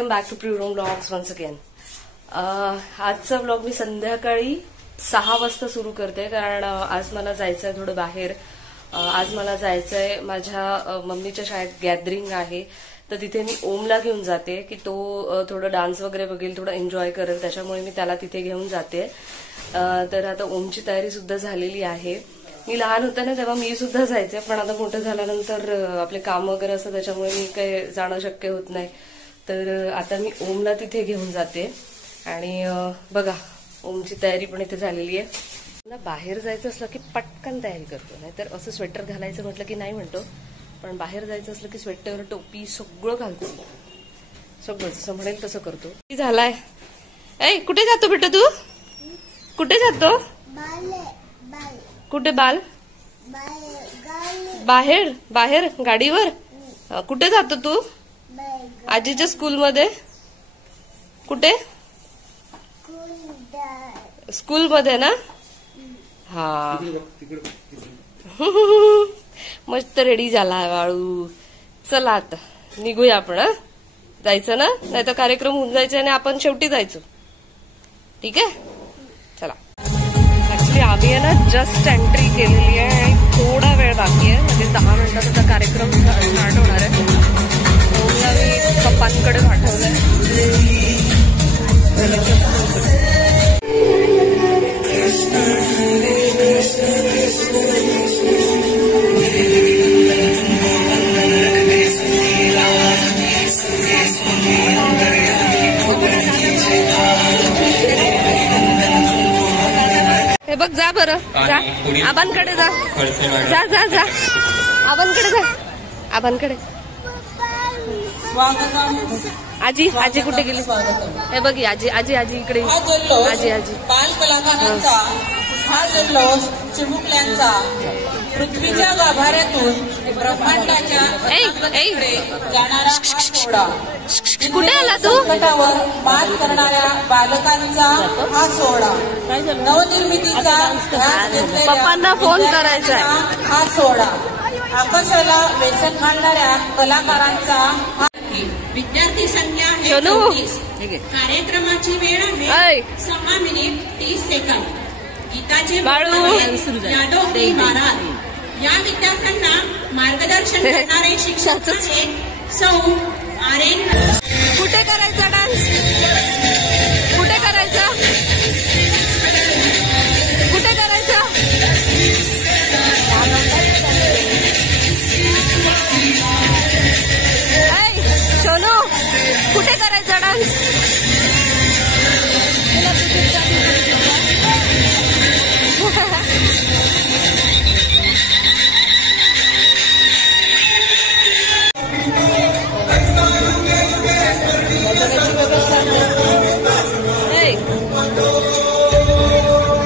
Welcome back to प्युरम blogs once again. आजचा blog मी संध्याकाळी 6 वाजता सुरू करते, कारण आज मला जायचंय थोडं बाहेर. आज मला जायचंय, माझ्या मम्मीच्या शाळेत गॅदरिंग आहे, तर तिथे मी ओमला घेऊन जाते की तो थोडं डान्स वगैरे बघेल, थोडं एन्जॉय करेल, त्याच्यामुळे मी त्याला तिथे घेऊन जाते. तर आता ओमची तयारी सुद्धा झालेली आहे. मी लहान होते ना तेव्हा मी सुद्धा जायचे, पण आता मोठं झाल्यानंतर आपले काम वगैरे असतं, त्याच्यामुळे मी काही जाणं शक्य होत नाही. तर आता मी ओमला तिथे घेऊन जाते आणि बघा ओमची तयारी पण इथे झालेली आहे. मला बाहेर जायचं असलं की पटकन तयारी करतो, नाहीतर असं स्वेटर घालायचं म्हटलं की नाही म्हणतो, पण बाहेर जायचं असलं की स्वेटर टोपी सगळं घालतो, सगळं जसं म्हणेल तसं करतो. झालाय. ऐ कुठे जातो बेटा तू? कुठे जातो? कुठे बाल? बाहेर. बाहेर गाडीवर? कुठे जातो तू? आजीच्या स्कूलमध्ये. कुठे? स्कूलमध्ये ना? हा. मस्त रेडी झाला वाळू. चला आता निघूया आपण. जायचं ना, नाही तर कार्यक्रम होऊन जायचे आणि आपण शेवटी जायचो. ठीक आहे, चला. ऍक्च्युली आम्ही आहे ना जस्ट एंट्री केलेली आहे आणि थोडा वेळ बाकी आहे, म्हणजे 10 मिनिटाचा कार्यक्रम स्टार्ट होणार आहे. ओमला मी पप्पांकडे पाठवलंय. हे बघ, जा बरं, जा आबांकडे जा. जा जा जा आबांकडे जा. आबांकडे. आजी आजी कुठे गेली? हे बघ आजी आजी आजी इकडे. आजी आजी. बाल कलाकारांचा हा जल्लोष चिमुकल्यांचा पृथ्वीच्या गाभाऱ्यातून ब्रह्मांडाच्या जाणारा हा सोहळा. कुठे आला तू? संकटावर मात करणाऱ्या बालकांचा हा सोहळा. नवनिर्मितीचा ध्यास घेतलेल्या पप्पांना फोन करायचा आहे. हा सोहळा. आकाशाला वेचक घालणाऱ्या कलाकारांचा हा. विद्यार्थी संख्या आहे 34. कार्यक्रमाची वेळ आहे 6:30. गीताचे बाळू यादव महाराज. या विद्यार्थ्यांना मार्गदर्शन करणारे शिक्षक आहेत सौ आर्यन. कुठे करायचा डान्स? कुठे करायचा? कुठे करायचा? सोनू कुठे करायचा डान्स?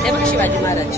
हे बघ शिवाजी महाराज.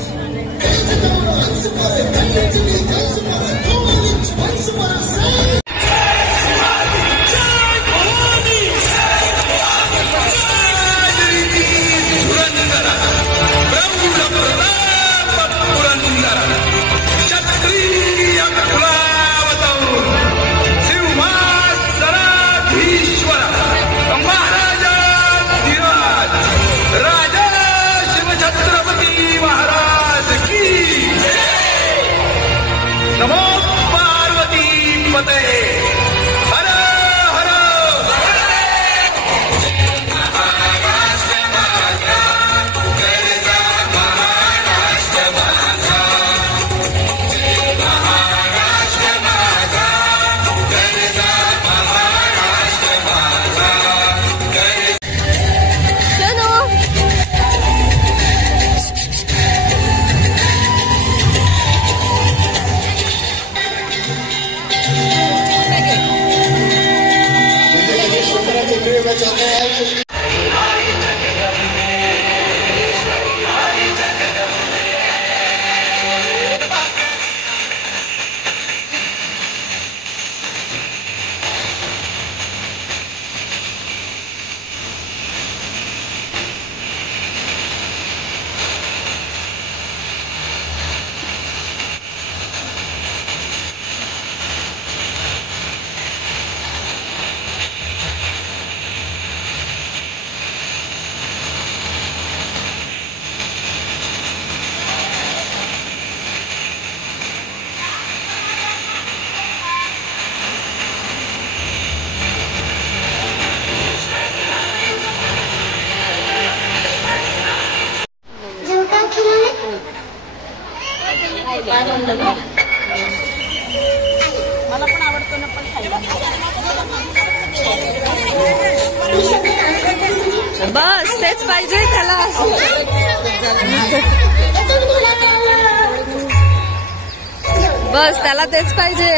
मला पण आवडतो ना पण खायला. बस तेच पाहिजे त्याला. बस त्याला तेच पाहिजे.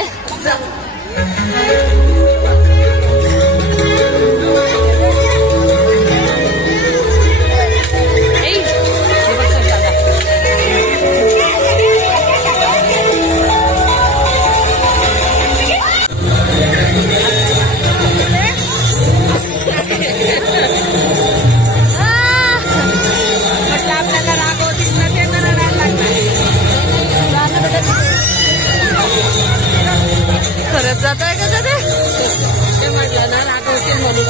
खरंच जात आहे का दादा? ते म्हटलं ना रागवतील म्हणून.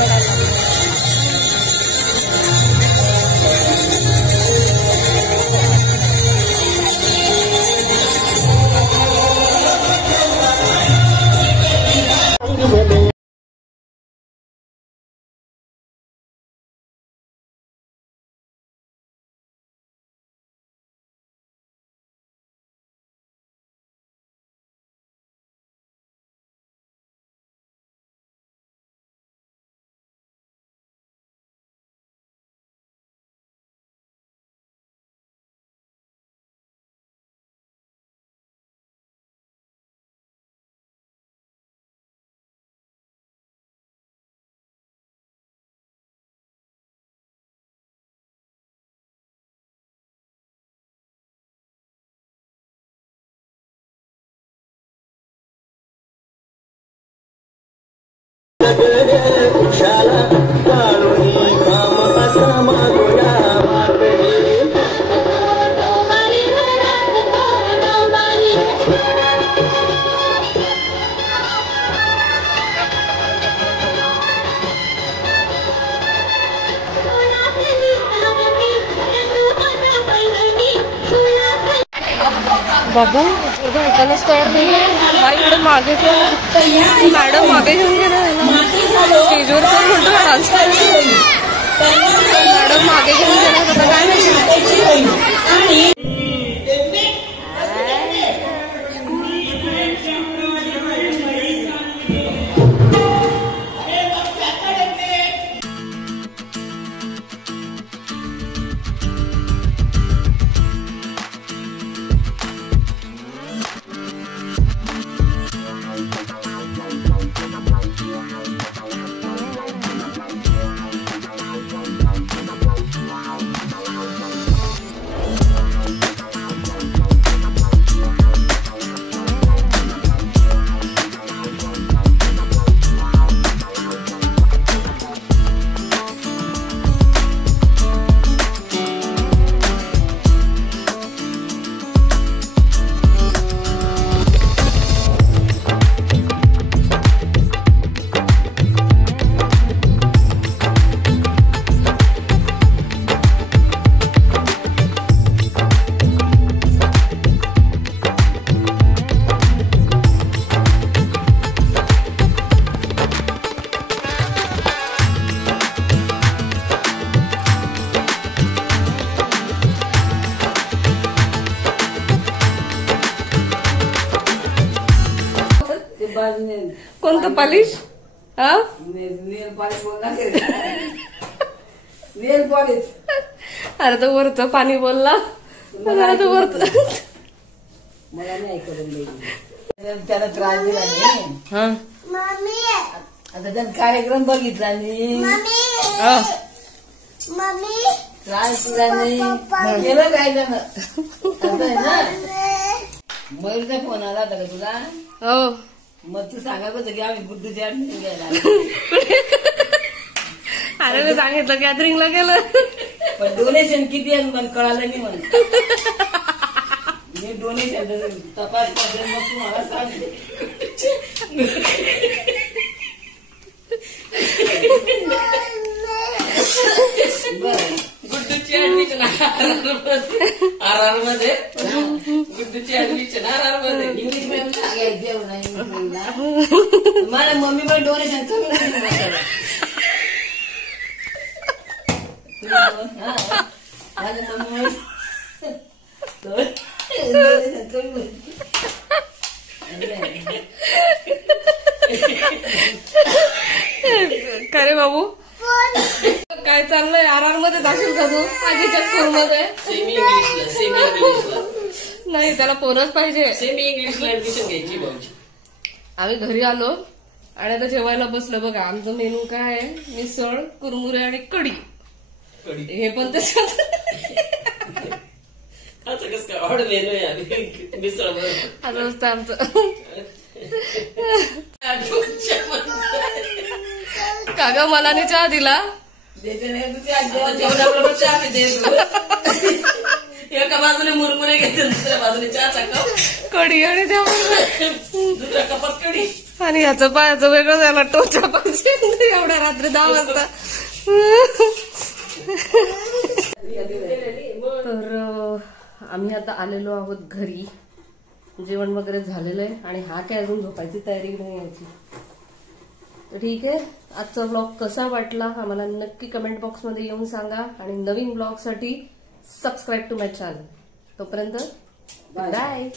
बाबू ऐकायलाच तयार नाही. इकडे मागे मॅडम मागे घेऊन गेला स्टेजवर पण म्हणतो डान्स करायला. मॅडम मागे घेऊन गेला होता काय माहिती. कोणतं पॉलिश? नेल पॉलिश बोलला. नेल पॉलिश. अरे तो वरचं पाणी बोलला. तो वरच मला नाही करून त्याला त्रास दिला नाही. आता त्यात कार्यक्रम बघितला नाही. त्रास दिला नाही केलं काय त्यानं. ना मयूरचा फोन आला होता का तुला? हो. मग तू सांगा कसं की आम्ही बुद्धूची ऍडमिशन घ्यायला. अरे मी सांगितलं गॅदरिंगला गेलं. पण डोनेशन किती आहे मला कळालं नाही. म्हणून मी डोनेशन तपास करते मग तुम्हाला सांगते. गुड्डूची ऍडमिशन RR मध्ये. गुड्डूची ऍडमिशन RR मध्ये. इंग्लिश मॅम सांगायचं नाही. मला मम्मी पण डोनेशन कमी माझ्या मम्मी का रे बाबू काय चाललंय आर मध्ये जाशील का तू आधीच्या स्कूल मध्ये सेमी इंग्लिशला नाही त्याला पोरच पाहिजे सेमी इंग्लिशला ऍडमिशन घ्यायची भाऊची. आम्ही घरी आलो आणि आता जेवायला बसलो बघा आमचं मेनू काय आहे मिसळ कुरमुरे आणि कढी हे पण त्याच्यात असं कसं काय आवड मेनू आहे मिसळ असं असतं आमचं काका मला नाही चहा दिला जेवणाबरोबर चहा पिते एका बाजूने मुरमुरे घेते दुसऱ्या बाजूने चहा कप कढी आणि त्यामुळे दुसऱ्या कपात कढी आणि याचं पायाचं वेगळं झालं टोचा पाहिजे एवढ्या रात्री 10 वाजता तर आम्ही आता आलेलो आहोत घरी जेवण वगैरे झालेलं आहे आणि हा काय अजून झोपायची तयारी नाही याची तर ठीक आहे आजचा ब्लॉग कसा वाटला आम्हाला नक्की कमेंट बॉक्समध्ये येऊन सांगा आणि नवीन ब्लॉगसाठी सबस्क्राईब टू माय चॅनल तोपर्यंत बाय